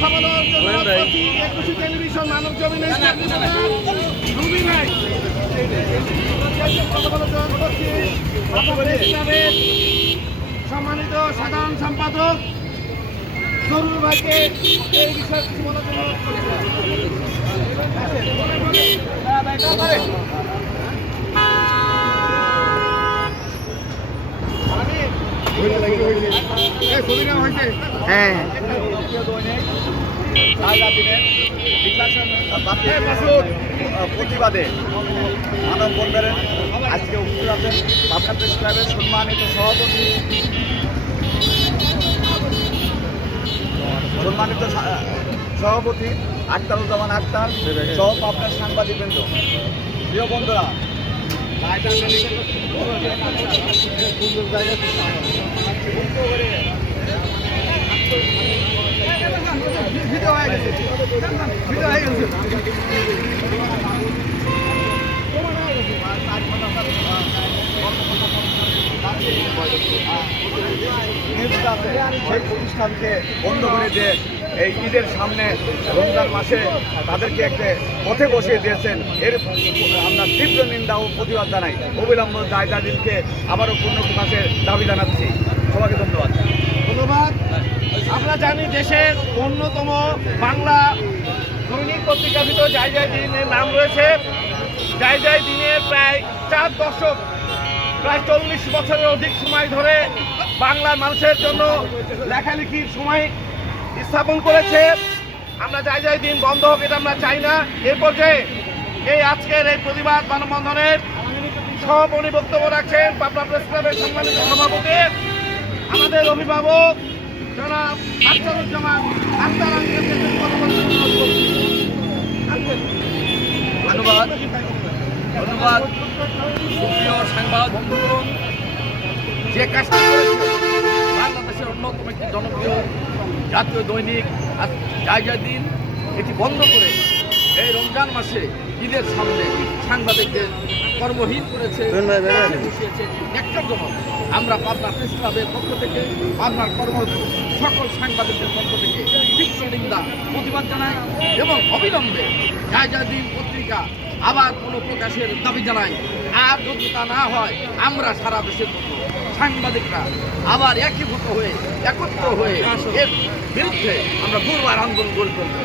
কথা বলার জন্য একুশে টেলিভিশন মানব জমিনের রুবি ভাই কথা বলার জন্য সম্মানিত সাধারণ সম্পাদক জরুর ভাইকে এই বিষয়ে কিছু বলার জন্য প্রতিবাদে মানব বন্ধনের আজকে উপস্থিত আছেন পাবনা প্রেস ক্লাবের সম্মানিত সভাপতি আখতারুজ্জামান আখতার সহ পাবনার সাংবাদিকবৃন্দ। প্রিয় বন্ধুরা, সেই প্রতিষ্ঠানকে বন্ধ করে দিয়ে এই ঈদের সামনে রমজান মাসে তাদেরকে একটা পথে বসিয়ে দিয়েছেন, এর আমরা তীব্র নিন্দা ও প্রতিবাদ জানাই। অবিলম্ব জায়দাদিনকে আবারও পুনঃপ্রকাশের দাবি জানাচ্ছি। সবাইকে ধন্যবাদ। ধন্যবাদ। আমরা জানি দেশের অন্যতম বাংলা দৈনিক পত্রিকার ভিতরে জায়জায় দিনের নাম রয়েছে। জায়জায় দিনের প্রায় 4 দশক, প্রায় 40 বছরের অধিক সময় ধরে বাংলার মানুষের জন্য লেখালেখির সময় স্থাপন করেছে। আমরা জায়জায় দিন বন্ধ হোক, এটা আমরা চাই না। এ পর্যায়ে এই আজকের এই প্রতিবাদ মানববন্ধনের সভাপতি বক্তব্য রাখছেন পাবনা প্রেস ক্লাবের সম্মানিত সভাপতি, আমাদের অভিভাবক জনাব আখতারুজ্জামান আখতার। ধন্যবাদ ধন্যবাদ সুপ্রিয় সাংবাদিক বন্ধুগণ, যে কাজটি করেছে বাংলাদেশের অন্যতম একটি জনপ্রিয় জাতীয় দৈনিক জায়জায় দিন, এটি বন্ধ করে এই রমজান মাসে ঈদের সামনে সাংবাদিকদের কর্মহীন করেছে, বসিয়েছে। ন্যাক্কারজনক। আমরা পাবনা প্রেস ক্লাবের পক্ষ থেকে, পাবনার কর্মরত সকল সাংবাদিকদের পক্ষ থেকে তীব্র নিন্দা প্রতিবাদ জানাই এবং অবিলম্বে জায়জায় দিন পত্রিকা আবার কোনো প্রকাশের দাবি জানাই। আর যদি তা না হয়, আমরা সারা দেশের মতো সাংবাদিকরা আবার একীভূত হয়ে একত্র হয়ে এর বিরুদ্ধে আমরা দুর্বার আন্দোলন গড়ে তুলব।